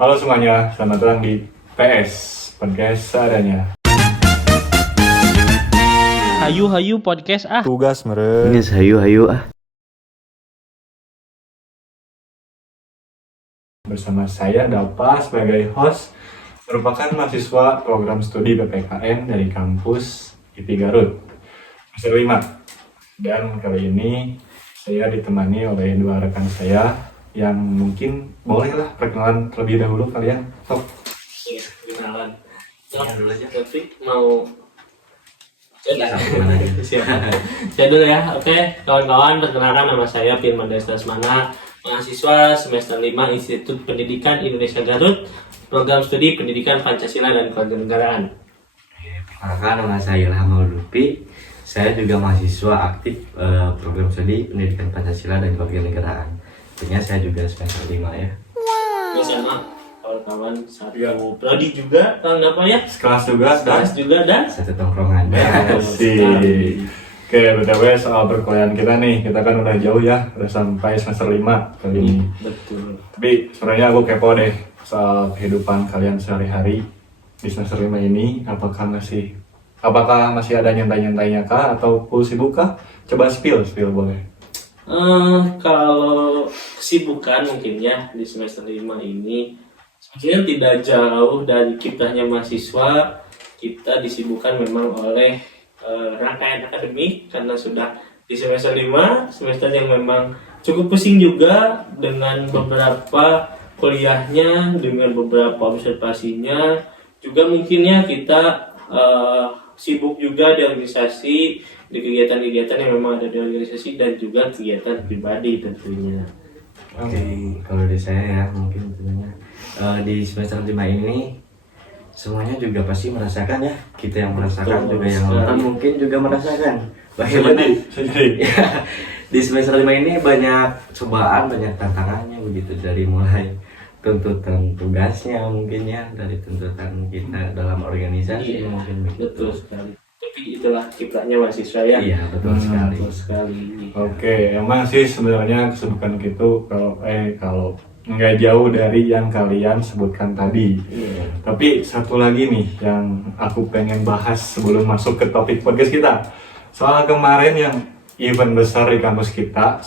Halo semuanya, selamat datang di PS Podcast seadanya. Hayu podcast Tugas meren. Nges hayu ah. Bersama saya Dapa sebagai host, merupakan mahasiswa program studi PPKN dari kampus IPI Garut semester 5. Dan kali ini saya ditemani oleh dua rekan saya yang mungkin bolehlah perkenalan terlebih dahulu kalian. Sok. Iya, kenalan. Yang dulu aja. Tapi mau saya dulu ya. Oke, kawan-kawan, perkenalkan nama saya Firman Destasmana, mahasiswa semester 5 Institut Pendidikan Indonesia Garut, program studi Pendidikan Pancasila dan Kewarganegaraan. Perkenalkan, nama saya Ilham Lupi. Saya juga mahasiswa aktif program studi Pendidikan Pancasila dan Kewarganegaraan. Tentunya saya juga semester 5 ya. Ini sama kawan-kawan satu prodi juga, apa ya? Sekelas juga Kelas juga dan Satu tongkrongan. Asik. Oke, BTW soal perkuliahan kita nih, kita kan udah jauh ya, udah sampai semester 5 kali ini. betul. Tapi sebenarnya aku kepo deh soal kehidupan kalian sehari-hari di semester 5 ini. Apakah masih ada nyantai-nyantainya kah atau full sibuk kah? Coba spill boleh. Kalau kesibukan mungkin ya di semester 5 ini sebenarnya tidak jauh dari kitanya mahasiswa. Kita disibukkan memang oleh rangkaian akademik karena sudah di semester 5, semester yang memang cukup pusing juga dengan beberapa kuliahnya, dengan beberapa observasinya. Juga mungkin ya kita sibuk juga di organisasi, di kegiatan-kegiatan yang memang ada di organisasi dan juga kegiatan pribadi tentunya. Oke, kalau di saya ya mungkin tentunya di semester 5 ini semuanya juga pasti merasakan ya. Kita yang merasakan Betul juga yang sekali. nonton mungkin juga merasakan. Bagaimana Jadi. di semester 5 ini banyak cobaan, banyak tantangannya begitu, dari mulai tuntutan tugasnya mungkin ya, dari tuntutan kita dalam organisasi Iya, mungkin begitu. betul sekali. Tapi itulah kiprahnya mahasiswa ya. Iya, betul sekali. Betul sekali. Oke, emang sih sebenarnya kesibukan gitu kalau nggak jauh dari yang kalian sebutkan tadi. Iya. Tapi satu lagi nih yang aku pengen bahas sebelum masuk ke topik podcast kita. Soal kemarin yang event besar di kampus kita,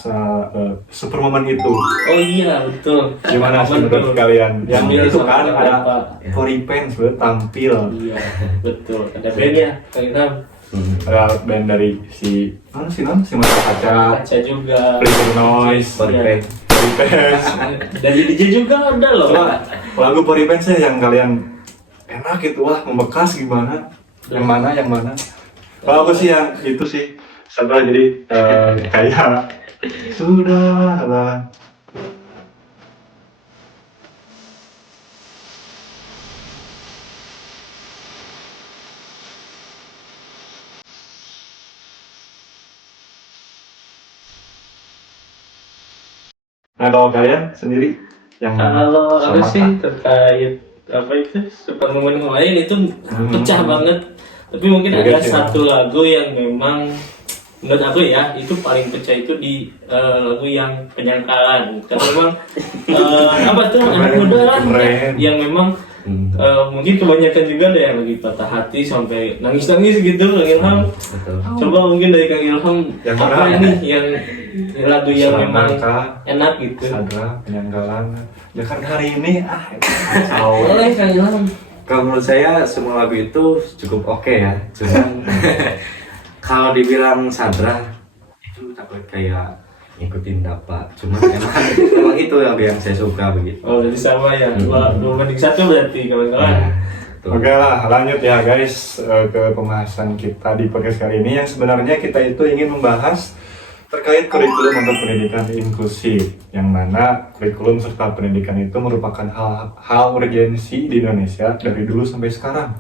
Supermomen itu. Oh iya, betul. Gimana sih menurut Betul. kalian? Yang Tampil itu sama kan ada beberapa. Coripens tampil. Iya, betul. Ada band ya, Kang Ilham. Ada band dari si Mata Kaca, Kaca juga. Prison Noise, Coripens. Coripens. Dari DJ juga ada loh. Coba lagu Coripens yang kalian enak itu, wah membekas gimana? Yang mana? Kalau aku sih yang itu sih, sampai jadi kayak sudah lah. Nah kalau kalian sendiri yang Kalau aku sama sih kah? terkait apa itu Supermomen kemarin itu pecah banget. Tapi mungkin Iya ada sih, satu lagu yang memang menurut aku ya itu paling pecah itu di lagu yang Penyangkalan. Karena memang apa tuh anak muda lah Keren. yang memang mungkin kebanyakan juga ada yang lagi patah hati sampai nangis gitu Kang Ilham. Betul. Coba mungkin dari Kang Ilham Yang apa mana? ini yang lagu yang memang Selama enak gitu. Sadra, Penyanggalan. Ya kan hari ini kacau. Boleh Kang Ilham. Kalau menurut saya semua lagu itu cukup oke ya. Cuman kalau dibilang Sadra itu takut kayak ngikutin Dapa. Cuman emang itu yang saya suka begitu. Oh jadi sama ya, dua banding satu berarti kawan-kawan. Betul. Oke lah, lanjut ya guys ke pembahasan kita di podcast kali ini yang sebenarnya kita itu ingin membahas terkait kurikulum untuk pendidikan inklusif, yang mana kurikulum serta pendidikan itu merupakan hal urgensi di Indonesia dari dulu sampai sekarang.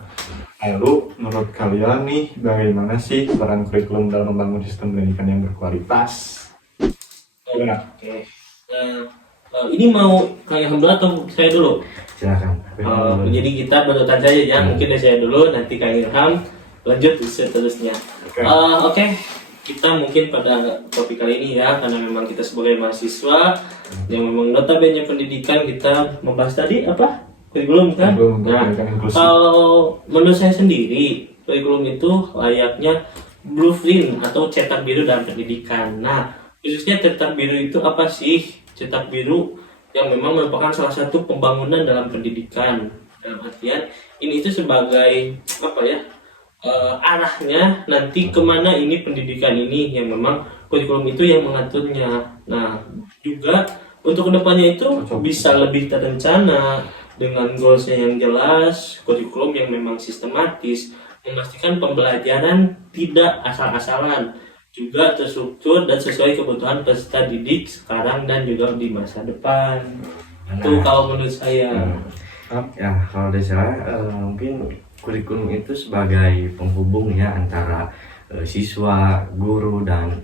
Lalu menurut kalian nih, bagaimana sih peran kurikulum dalam membangun sistem pendidikan yang berkualitas? Gimana? Oke. Ini mau Kang Ilham dulu atau saya dulu? Silakan. Jadi kita berurutan saja ya. Mungkin dari saya dulu, nanti Kang Ilham lanjut seterusnya. Oke. Oke. kita mungkin pada topik kali ini ya, karena memang kita sebagai mahasiswa yang memang notabene pendidikan, kita membahas tadi apa? Kurikulum kan? Kurikulum Nah, pendidikan inklusif. kalau menurut saya sendiri, kurikulum itu layaknya blueprint atau cetak biru dalam pendidikan. Nah, khususnya cetak biru itu apa sih? Cetak biru yang memang merupakan salah satu pembangunan dalam pendidikan. Dalam artian ini itu sebagai apa ya? Arahnya nanti kemana ini pendidikan ini, yang memang kurikulum itu yang mengaturnya. Nah, juga untuk kedepannya itu bisa lebih terencana dengan goalsnya yang jelas, kurikulum yang memang sistematis, memastikan pembelajaran tidak asal-asalan, juga terstruktur dan sesuai kebutuhan peserta didik sekarang dan juga di masa depan. Itu kalau menurut saya. Ya, kalau dari saya mungkin kurikulum itu sebagai penghubung ya antara siswa, guru dan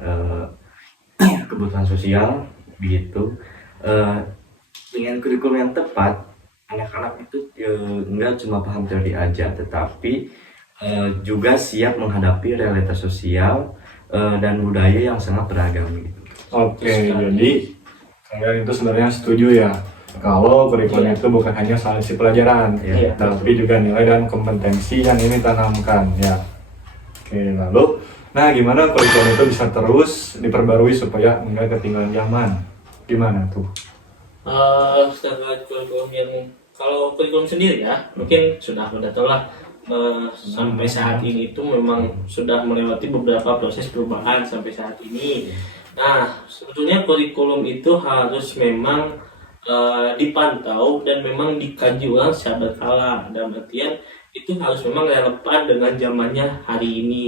kebutuhan sosial begitu. Dengan kurikulum yang tepat, anak-anak itu enggak cuma paham teori aja, tetapi juga siap menghadapi realitas sosial dan budaya yang sangat beragam gitu. Oke, jadi kalian itu sebenarnya setuju ya kalau kurikulum itu bukan hanya soal isi pelajaran, Iya. tapi juga nilai dan kompetensi yang ini tanamkan ya. Oke, lalu, nah gimana kurikulum itu bisa terus diperbarui supaya nggak ketinggalan zaman? Gimana tuh? Setelah kurikulum yang, kalau kurikulum sendiri ya, mungkin sudah tahu lah, sampai saat ini itu memang sudah melewati beberapa proses perubahan sampai saat ini. Nah, sebetulnya kurikulum itu harus memang dipantau dan memang dikaji ulang secara berkala. Dalam artian itu harus memang relevan dengan zamannya hari ini.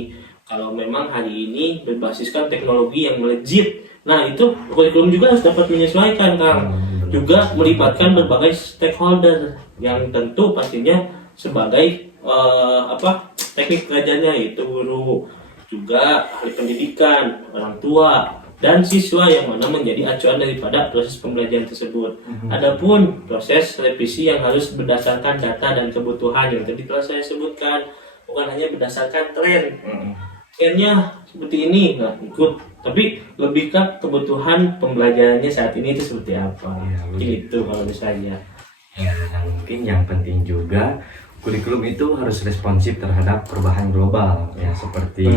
Kalau memang hari ini berbasiskan teknologi yang melejit, nah itu kurikulum juga harus dapat menyesuaikan, Kang. Juga melibatkan berbagai stakeholder yang tentu pastinya sebagai teknik pengajarnya, yaitu guru, juga ahli pendidikan, orang tua, dan siswa yang mana menjadi acuan daripada proses pembelajaran tersebut. Adapun proses revisi yang harus berdasarkan data dan kebutuhan yang tadi telah saya sebutkan, bukan hanya berdasarkan tren. Trennya seperti ini nggak ikut, tapi lebih ke kebutuhan pembelajarannya saat ini itu seperti apa. Ya, Gitu kalau misalnya. Ya, dan mungkin yang penting juga kurikulum itu harus responsif terhadap perubahan global ya, seperti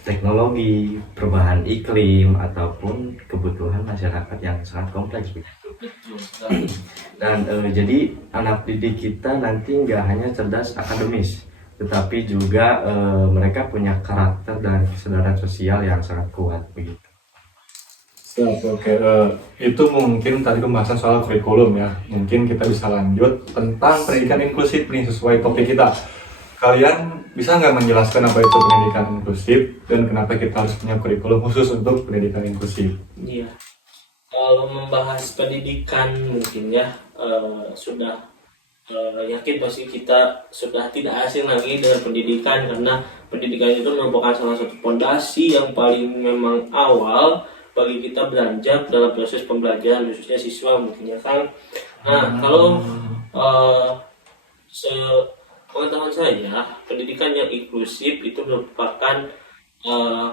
teknologi, perubahan iklim ataupun kebutuhan masyarakat yang sangat kompleks begitu. Dan jadi anak didik kita nanti nggak hanya cerdas akademis, tetapi juga mereka punya karakter dan kesadaran sosial yang sangat kuat begitu. Oke, itu mungkin tadi pembahasan soal kurikulum ya. Mungkin kita bisa lanjut tentang pendidikan inklusif nih sesuai topik kita. Kalian bisa nggak menjelaskan apa itu pendidikan inklusif dan kenapa kita harus punya kurikulum khusus untuk pendidikan inklusif? Iya. Kalau membahas pendidikan mungkin ya sudah yakin pasti kita sudah tidak asing lagi dengan pendidikan, karena pendidikan itu merupakan salah satu fondasi yang paling memang awal bagi kita beranjak dalam proses pembelajaran, khususnya siswa mungkin ya kan. Nah, kalau pengetahuan saya, pendidikan yang inklusif itu merupakan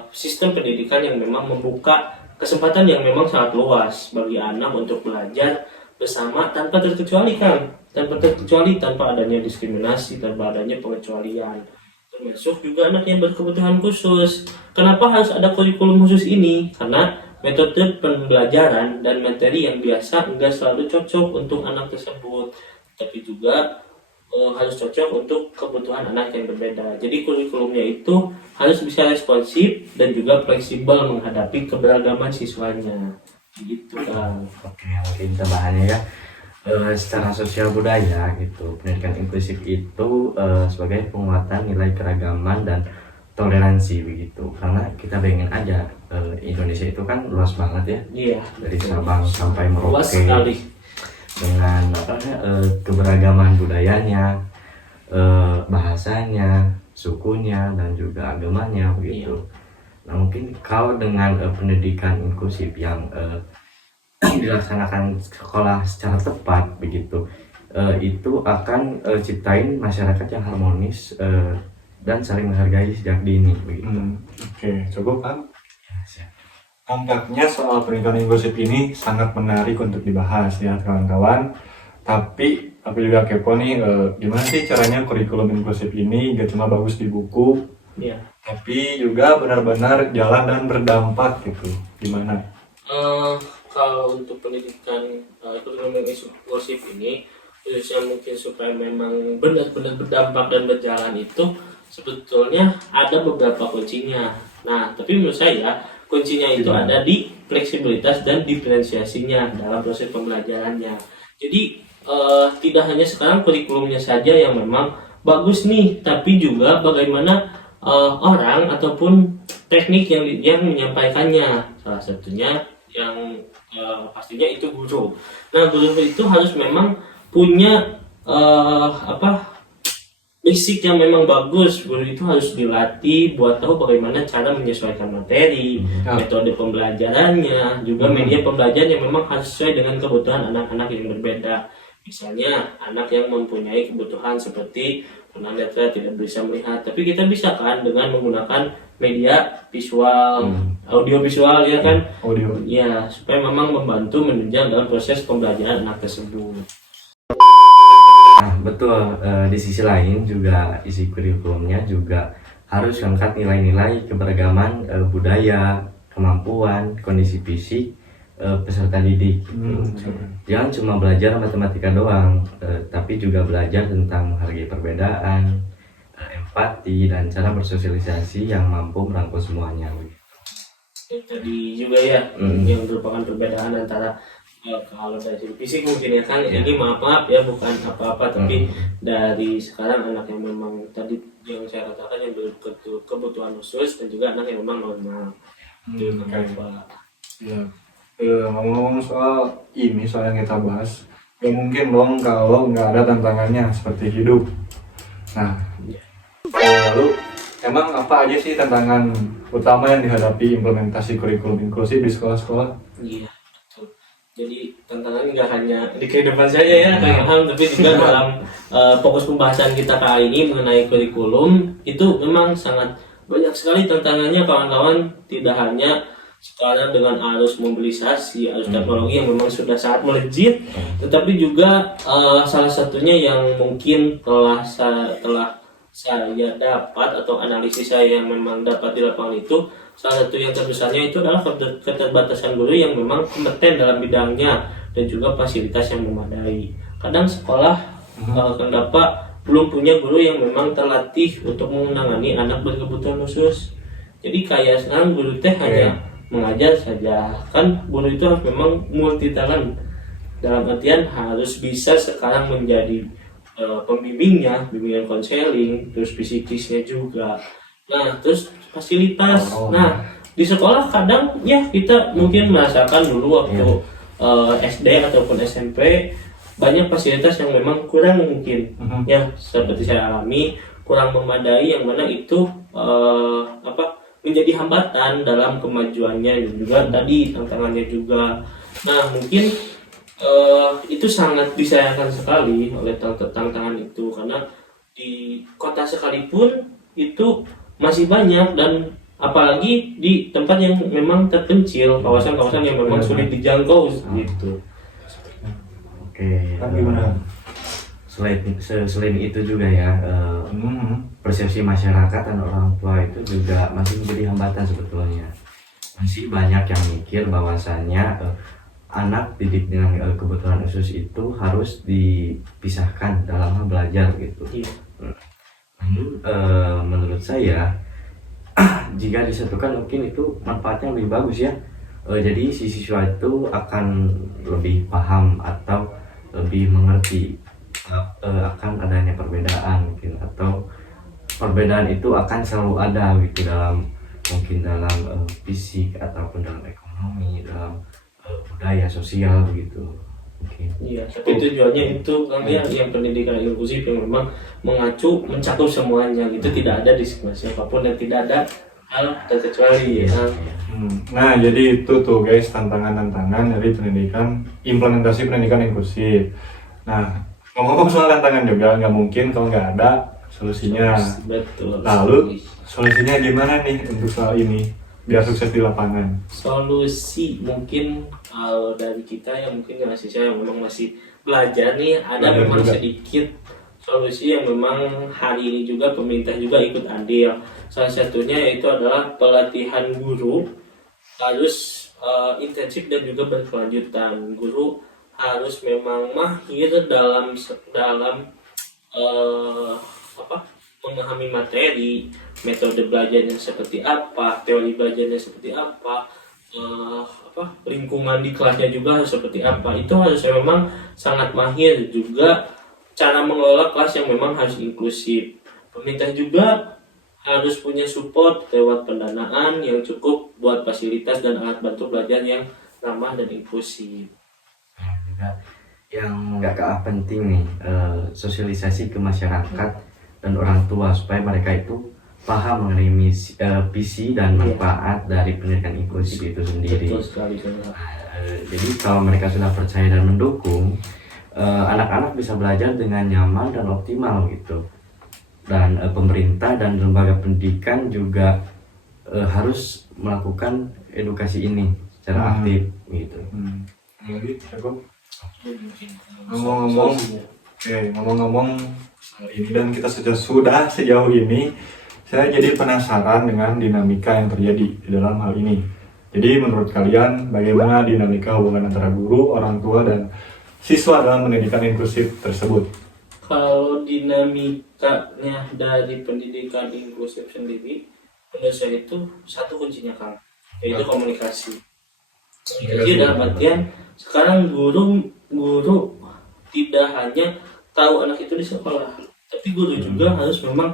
sistem pendidikan yang memang membuka kesempatan yang memang sangat luas bagi anak untuk belajar bersama tanpa terkecuali, kan, tanpa adanya diskriminasi, tanpa adanya pengecualian. Termasuk juga anak yang berkebutuhan khusus. Kenapa harus ada kurikulum khusus ini? Karena metode pembelajaran dan materi yang biasa enggak selalu cocok untuk anak tersebut, tapi juga harus cocok untuk kebutuhan anak yang berbeda. Jadi kurikulumnya itu harus bisa responsif dan juga fleksibel menghadapi keberagaman siswanya. Gitu kan. Oke, mungkin tambahannya ya, secara sosial budaya gitu, pendidikan inklusif itu sebagai penguatan nilai keragaman dan toleransi begitu. Karena kita bayangin aja, Indonesia itu kan luas banget ya. Iya. Dari Sabang sampai Luas Merauke. sekali. Dengan keberagaman budayanya, bahasanya, sukunya, dan juga agamanya begitu. Nah, mungkin kalau dengan pendidikan inklusif yang dilaksanakan sekolah secara tepat begitu, itu akan ciptain masyarakat yang harmonis dan saling menghargai sejak dini begitu. Oke, cukup kan? Ya, siap. Tampaknya soal pendidikan inklusif ini sangat menarik untuk dibahas ya kawan-kawan. Tapi aku juga kepo nih, gimana sih caranya kurikulum inklusif ini gak cuma bagus di buku, Ya. tapi juga benar-benar jalan dan berdampak gitu. Gimana? Kalau untuk pendidikan ekonomi inklusif ini, khususnya mungkin supaya memang benar-benar berdampak dan berjalan itu sebetulnya ada beberapa kuncinya. Nah, tapi menurut saya kuncinya itu ada di fleksibilitas dan diferensiasinya dalam proses pembelajarannya. Jadi tidak hanya sekarang kurikulumnya saja yang memang bagus nih, tapi juga bagaimana orang ataupun teknik yang menyampaikannya. Salah satunya yang pastinya itu guru. Nah, guru itu harus memang punya basic yang memang bagus. Guru itu harus dilatih buat tahu bagaimana cara menyesuaikan materi, metode pembelajarannya, juga media pembelajaran yang memang harus sesuai dengan kebutuhan anak-anak yang berbeda. Misalnya anak yang mempunyai kebutuhan seperti tunanetra tidak bisa melihat, tapi kita bisa kan dengan menggunakan media visual, audio visual ya kan, Audio. ya supaya memang membantu menunjang dalam proses pembelajaran anak tersebut. Nah, betul, di sisi lain juga isi kurikulumnya juga harus mengangkat nilai-nilai keberagaman budaya, kemampuan, kondisi fisik peserta didik. Jangan cuma belajar matematika doang, tapi juga belajar tentang menghargai perbedaan, empati, dan cara bersosialisasi yang mampu merangkul semuanya. Tadi juga ya, yang merupakan perbedaan antara kalau dari segi fisik mungkin ya kan, ini maaf ya bukan apa-apa, tapi dari sekarang anak yang memang tadi yang saya katakan yang berkebutuhan khusus dan juga anak yang memang normal. Itu kenapa? Ya. Ngomong soal ini, soal yang kita bahas, gak mungkin dong kalau nggak ada tantangannya seperti hidup. Nah, lalu emang apa aja sih tantangan utama yang dihadapi implementasi kurikulum inklusif di sekolah-sekolah? Iya, betul. Jadi tantangannya nggak hanya di kehidupan saya ya, Kang Ilham, tapi juga dalam fokus pembahasan kita kali ini mengenai kurikulum itu memang sangat banyak sekali tantangannya kawan-kawan. Tidak hanya sekarang dengan arus mobilisasi, arus teknologi yang memang sudah sangat melejit, tetapi juga salah satunya yang mungkin telah saya dapat atau analisis saya yang memang dapat di lapangan itu, salah satu yang terbesarnya itu adalah keterbatasan guru yang memang kompeten dalam bidangnya dan juga fasilitas yang memadai. Kadang sekolah kenapa belum punya guru yang memang terlatih untuk menangani anak berkebutuhan khusus. Jadi kayak sekarang guru teh hanya mengajar saja, kan guru itu harus memang multi talent, dalam artian harus bisa sekarang menjadi pembimbingnya, bimbingan konseling, terus psikisnya juga. Nah, terus fasilitas. Nah, di sekolah kadang ya kita mungkin merasakan dulu waktu SD ataupun SMP banyak fasilitas yang memang kurang mungkin, ya seperti saya alami kurang memadai, yang mana itu menjadi hambatan dalam kemajuannya dan juga tadi tantangannya juga. Nah, mungkin itu sangat disayangkan sekali oleh tantangan itu, karena di kota sekalipun itu masih banyak, dan apalagi di tempat yang memang terpencil, kawasan-kawasan yang memang sulit dijangkau gitu. Oke. Gimana? Selain itu juga ya, persepsi masyarakat dan orang tua itu juga masih menjadi hambatan sebetulnya. Masih banyak yang mikir bahwasannya anak didik dengan kebutuhan khusus itu harus dipisahkan dalam hal belajar gitu. Namun menurut saya jika disatukan mungkin itu manfaatnya lebih bagus ya. Jadi si siswa itu akan lebih paham atau lebih mengerti akan adanya perbedaan mungkin, atau perbedaan itu akan selalu ada gitu mungkin dalam fisik ataupun dalam ekonomi, dalam budaya sosial begitu. Iya, tapi tujuannya itu kan yang pendidikan inklusif yang memang mencakup semuanya gitu, tidak ada diskriminasi apapun dan tidak ada hal terkecuali ya. Nah, jadi itu tuh guys tantangan-tantangan dari implementasi pendidikan inklusif. Nah, ngomong soal tantangan juga, nggak mungkin kalau nggak ada solusinya. Betul. Lalu solusinya gimana nih untuk soal ini biar sukses di lapangan? Solusi mungkin kalau dari kita yang mungkin mahasiswa yang memang masih belajar nih, ada Belajar memang juga. sedikit solusi yang memang hari ini juga pemerintah juga ikut andil. Salah satunya yaitu adalah pelatihan guru harus intensif dan juga berkelanjutan. Guru harus memang mahir dalam eh, apa memahami materi, metode belajarnya seperti apa, teori belajarnya seperti apa, lingkungan di kelasnya juga harus seperti apa. Itu harusnya memang sangat mahir, juga cara mengelola kelas yang memang harus inklusif. Pemerintah juga harus punya support lewat pendanaan yang cukup buat fasilitas dan alat bantu belajar yang ramah dan inklusif. Juga yang nggak kalah penting nih, sosialisasi ke masyarakat dan orang tua supaya mereka itu paham mengenai visi dan manfaat dari pendidikan inklusif itu sendiri. Betul sekali. Jadi kalau mereka sudah percaya dan mendukung, anak-anak bisa belajar dengan nyaman dan optimal gitu. Dan pemerintah dan lembaga pendidikan juga harus melakukan edukasi ini secara aktif gitu. Lagi cukup. Ngomong-ngomong soal ini dan kita sudah sejauh ini, saya jadi penasaran dengan dinamika yang terjadi di dalam hal ini. Jadi menurut kalian bagaimana dinamika hubungan antara guru, orang tua, dan siswa dalam pendidikan inklusif tersebut? Kalau dinamikanya dari pendidikan inklusif sendiri, menurut saya itu satu kuncinya Kang, yaitu komunikasi. Komunikasi dalam artian sekarang guru tidak hanya tahu anak itu di sekolah, tapi guru juga harus memang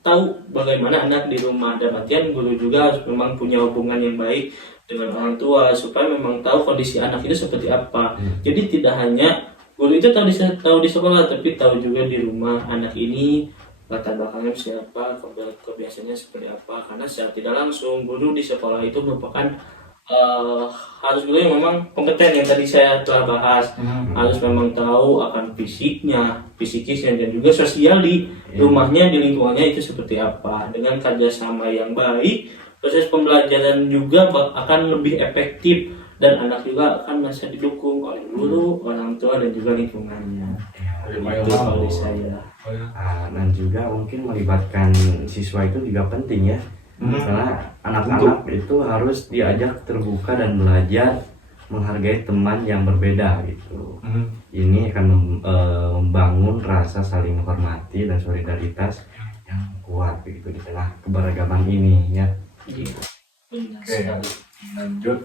tahu bagaimana anak di rumah. Dan artian guru juga harus memang punya hubungan yang baik dengan orang tua supaya memang tahu kondisi anak itu seperti apa. Jadi tidak hanya guru itu tahu di sekolah, tapi tahu juga di rumah anak ini latar belakangnya siapa, kebiasaannya seperti apa. Karena secara tidak langsung guru di sekolah itu merupakan harus guru yang memang kompeten, yang tadi saya telah bahas. Harus memang tahu akan fisikisnya, dan juga sosial di rumahnya, di lingkungannya itu seperti apa. Dengan kerjasama yang baik, proses pembelajaran juga akan lebih efektif, dan anak juga akan merasa didukung oleh guru, orang tua, dan juga lingkungannya. Itu kalau dari saya. Dan juga mungkin melibatkan siswa itu juga penting ya. Karena anak-anak itu harus diajak terbuka dan belajar menghargai teman yang berbeda gitu. Ini akan membangun rasa saling menghormati dan solidaritas yang kuat gitu di tengah keberagaman ini ya. Oke, lanjut.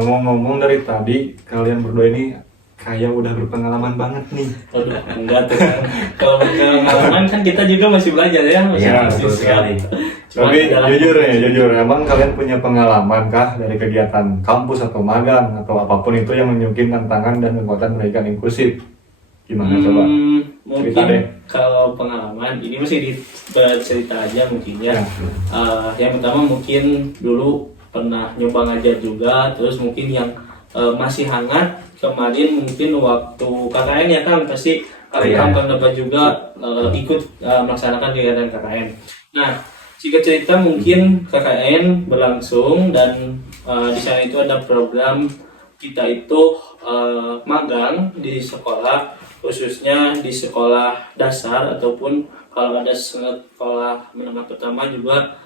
Ngomong-ngomong dari tadi kalian berdua ini kayak udah berpengalaman banget nih. Aduh, enggak tuh Kang. Kalau pengalaman kan kita juga masih belajar ya, Betul sekali. Tapi jujur, emang kalian punya pengalaman kah dari kegiatan kampus atau magang atau apapun itu yang menunjukkan tantangan dan kekuatan pendidikan inklusif? Gimana coba? Cerita deh. Mungkin kalau pengalaman ini masih bercerita aja mungkin ya. Yang pertama mungkin dulu pernah nyoba ngajar juga, terus mungkin yang masih hangat kemarin mungkin waktu KKN ya Kang, pasti Kang dapat juga ikut melaksanakan kegiatan KKN. Nah, singkat cerita mungkin KKN berlangsung dan di sana itu ada program kita itu magang di sekolah, khususnya di sekolah dasar ataupun kalau ada sekolah menengah pertama juga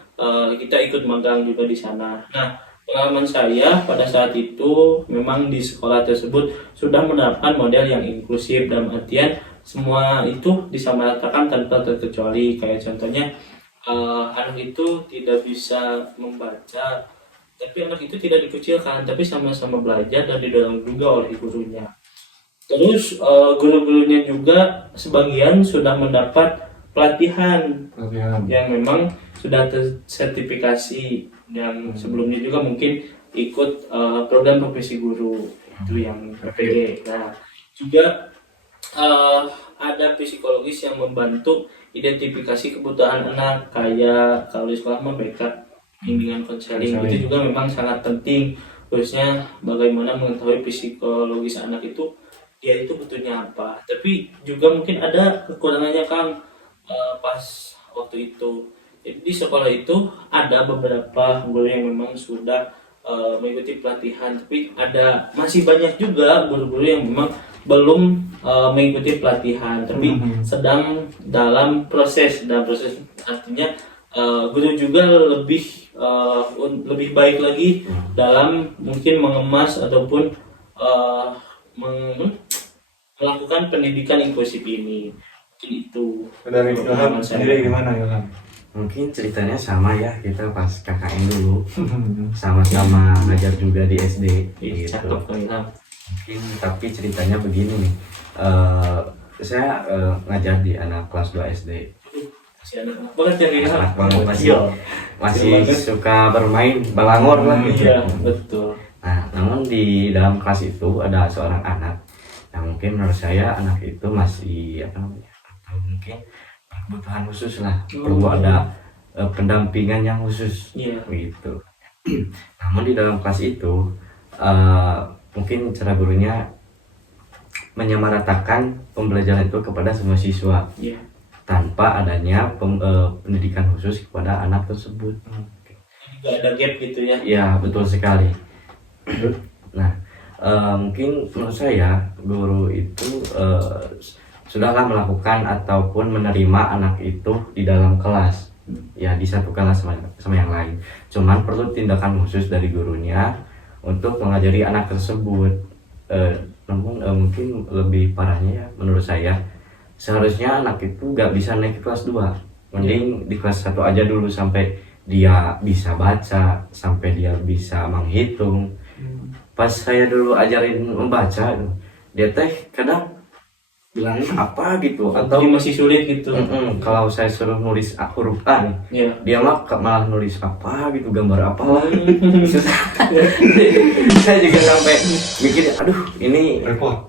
kita ikut magang juga di sana. Nah, pengalaman saya pada saat itu memang di sekolah tersebut sudah menerapkan model yang inklusif, dalam artian semua itu disamaratakan tanpa terkecuali. Kayak contohnya anak itu tidak bisa membaca, tapi anak itu tidak dikucilkan, tapi sama-sama belajar dan didorong juga oleh gurunya. Terus guru-gurunya juga sebagian sudah mendapat pelatihan yang memang sudah tersertifikasi, dan sebelumnya juga mungkin ikut program profesi guru itu yang PPG. Nah, juga ada psikologis yang membantu identifikasi kebutuhan anak, kayak kalau di sekolah mah BK, bimbingan konseling itu juga memang sangat penting, khususnya bagaimana mengetahui psikologis anak itu dia itu butuhnya apa. Tapi juga mungkin ada kekurangannya Kang. Pas waktu itu, jadi di sekolah itu ada beberapa guru yang memang sudah mengikuti pelatihan, tapi masih banyak juga guru-guru yang memang belum mengikuti pelatihan, tapi sedang dalam proses artinya guru juga lebih baik lagi dalam mungkin mengemas ataupun melakukan pendidikan inklusif ini. Mungkin itu. Dari Ilham sendiri gimana Ilham? Mungkin ceritanya sama ya, kita pas KKN dulu sama-sama ngajar juga di SD gitu. Cakep Kang Ilham. Mungkin tapi ceritanya begini nih, saya ngajar di anak kelas 2 SD. Masih anak banget ya Ilham. Anak banget, Iya. masih banget. suka bermain balangor lah gitu. Iya, betul. Nah, namun di dalam kelas itu ada seorang anak yang mungkin menurut saya anak itu masih apa namanya, atau mungkin kebutuhan khusus lah, perlu ada pendampingan yang khusus gitu. Namun di dalam kelas itu mungkin cara gurunya menyamaratakan pembelajaran itu kepada semua siswa tanpa adanya pendidikan khusus kepada anak tersebut. Gak ada gap gitu ya? Ya, betul sekali. Nah, mungkin menurut saya guru itu sudahlah melakukan ataupun menerima anak itu di dalam kelas, ya di satu kelas sama yang lain. Cuman perlu tindakan khusus dari gurunya untuk mengajari anak tersebut. Namun mungkin lebih parahnya ya, menurut saya seharusnya anak itu gak bisa naik ke kelas 2, mending di kelas 1 aja dulu sampai dia bisa baca, sampai dia bisa menghitung. Pas saya dulu ajarin membaca, dia teh kadang bilangnya apa gitu, atau jadi masih sulit gitu. Kalau saya suruh nulis huruf A nih, dia malah nulis apa gitu, gambar apalah. Saya juga sampai mikir, aduh ini repot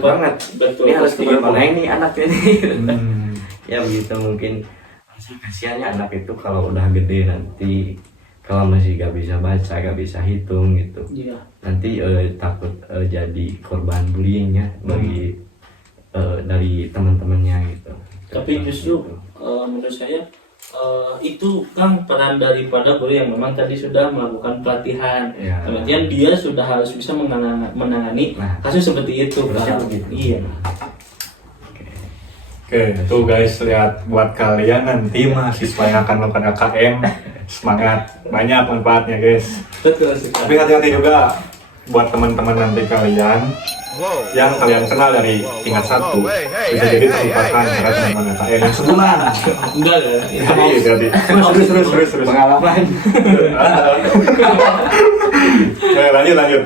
banget. Betul. Ini harus gimana ini anaknya nih. Ya begitu, mungkin kasihannya anak itu kalau udah gede nanti, kalau masih gak bisa baca, gak bisa hitung gitu, nanti takut jadi korban bullying ya bagi dari teman-temannya gitu. Tapi justru menurut saya itu Kang peran daripada guru yang memang tadi sudah melakukan pelatihan. Kemudian dia sudah harus bisa menangani kasus seperti itu. Iya. Oke, tuh guys, lihat buat kalian nanti mahasiswa yang akan melakukan KKN, semangat, banyak manfaatnya guys. Betul sekali. Tapi hati-hati juga buat teman-teman nanti kalian yang kalian kenal dari tingkat 1, bisa jadi terlupakan karena teman KKN yang sebulan. Enggak ya? Iya, jadi terus Pengalaman. Lanjut.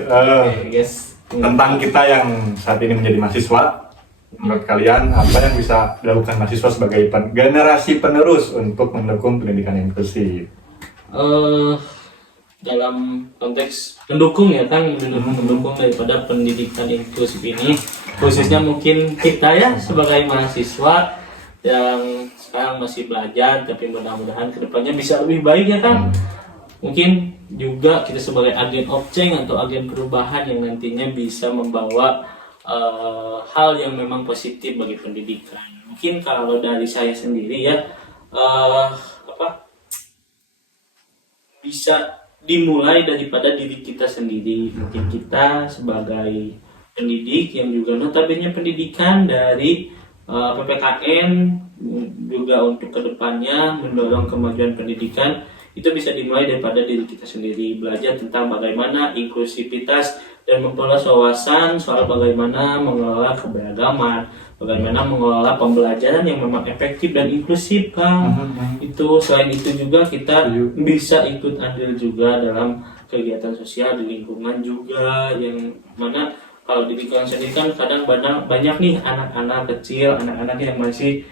Guys. Tentang kita yang saat ini menjadi mahasiswa, menurut kalian apa yang bisa dilakukan mahasiswa sebagai generasi penerus untuk mendukung pendidikan inklusif? Dalam konteks mendukung ya Kang, mendukung daripada pendidikan inklusif ini, khususnya mungkin kita ya sebagai mahasiswa yang sekarang masih belajar, tapi mudah-mudahan kedepannya bisa lebih baik ya Kang. Mungkin juga kita sebagai agen of change atau agen perubahan yang nantinya bisa membawa hal yang memang positif bagi pendidikan. Mungkin kalau dari saya sendiri ya, bisa dimulai daripada diri kita sendiri. Mungkin kita sebagai pendidik yang juga notabene pendidikan dari PPKN juga untuk kedepannya mendorong kemajuan pendidikan, itu bisa dimulai daripada diri kita sendiri, belajar tentang bagaimana inklusivitas dan memperluas wawasan soal bagaimana mengelola keberagaman, bagaimana mengelola pembelajaran yang memang efektif dan inklusif Kang. Itu selain itu juga kita bisa ikut andil juga dalam kegiatan sosial di lingkungan juga, yang mana kalau di lingkungan sendiri kan kadang banyak nih anak-anak kecil, anak-anak yang masih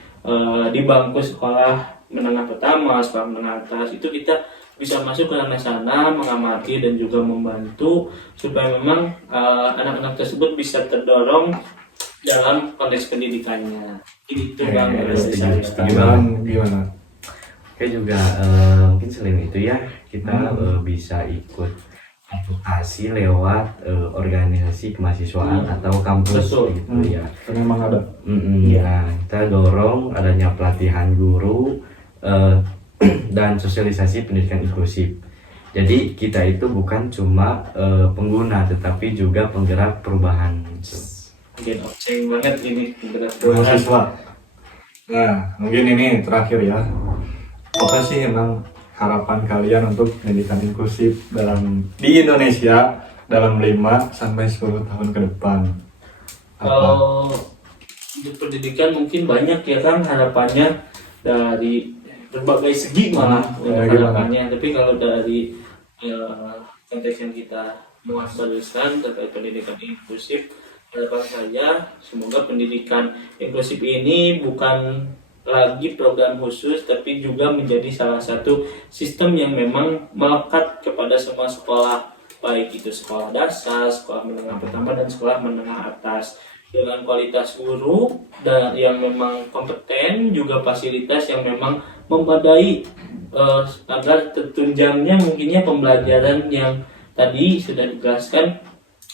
di bangku sekolah menengah pertama, sekolah menengah atas, itu kita bisa masuk ke sana mengamati dan juga membantu supaya memang anak-anak tersebut bisa terdorong dalam konteks pendidikannya. Itu Bang dari saya. Gimana? Oke juga mungkin selain itu ya kita bisa ikut amputasi lewat organisasi kemahasiswaan atau kampus Betul. gitu ya. Karena memang ada. Nah, kita dorong adanya pelatihan guru dan sosialisasi pendidikan inklusif. Jadi kita itu bukan cuma pengguna tetapi juga penggerak perubahan. Mungkin opceng banget ini berat Mahasiswa. Nah, mungkin ini terakhir ya. Apa sih emang harapan kalian untuk pendidikan inklusif di Indonesia dalam 5 sampai 10 tahun ke depan? Kalau untuk pendidikan mungkin banyak ya kan harapannya dari berbagai segi malah harapannya. Tapi kalau dari konteks yang kita barusan terkait pendidikan inklusif, harapan saya semoga pendidikan inklusif ini bukan lagi program khusus tapi juga menjadi salah satu sistem yang memang melekat kepada semua sekolah, baik itu sekolah dasar, sekolah menengah pertama dan sekolah menengah atas, dengan kualitas guru dan yang memang kompeten, juga fasilitas yang memang memadai agar tertunjangnya mungkinnya pembelajaran yang tadi sudah dijelaskan,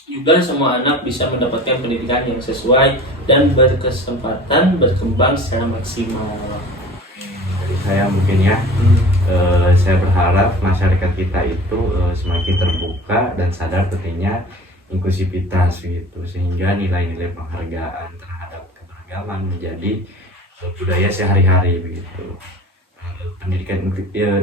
juga semua anak bisa mendapatkan pendidikan yang sesuai dan berkesempatan berkembang secara maksimal. Dari saya mungkin ya, saya berharap masyarakat kita itu semakin terbuka dan sadar pentingnya inklusivitas gitu, sehingga nilai-nilai penghargaan terhadap keberagaman menjadi budaya sehari-hari begitu. Pendidikan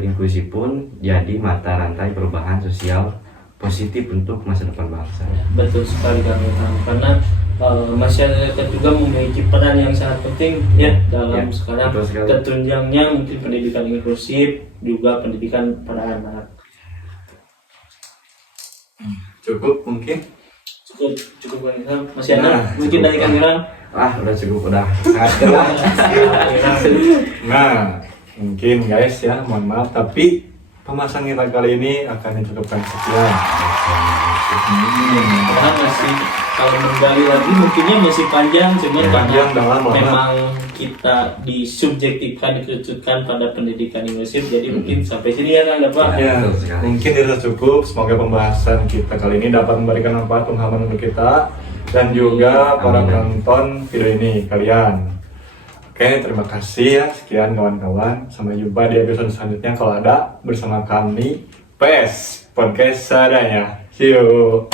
inklusif pun jadi mata rantai perubahan sosial positif untuk masa depan bangsa. Betul sekali Kang Ilham, karena masyarakat juga memiliki peran yang sangat penting ya dalam sekarang tertunjangnya mungkin pendidikan inklusif, juga pendidikan para anak. Cukup mungkin. Cukup Kang Ilham. Masih ada mungkin dari Kang Ilham? Udah cukup, udah sangat jelas. Nah, mungkin guys ya, mohon maaf tapi pembahasan kita kali ini akan dicukupkan sekian. Karena masih kalau menggali lagi mungkinnya masih panjang, cuman karena memang kita disubjektifkan, dikerucutkan pada pendidikan inklusif, jadi mungkin sampai sini ya Kang Dapat. Ya, mungkin itu cukup. Semoga pembahasan kita kali ini dapat memberikan manfaat pengalaman untuk kita dan juga para penonton video ini kalian. Oke, terima kasih ya. Sekian kawan-kawan. Sampai jumpa di episode selanjutnya kalau ada bersama kami PES Podcast seadanya. See you.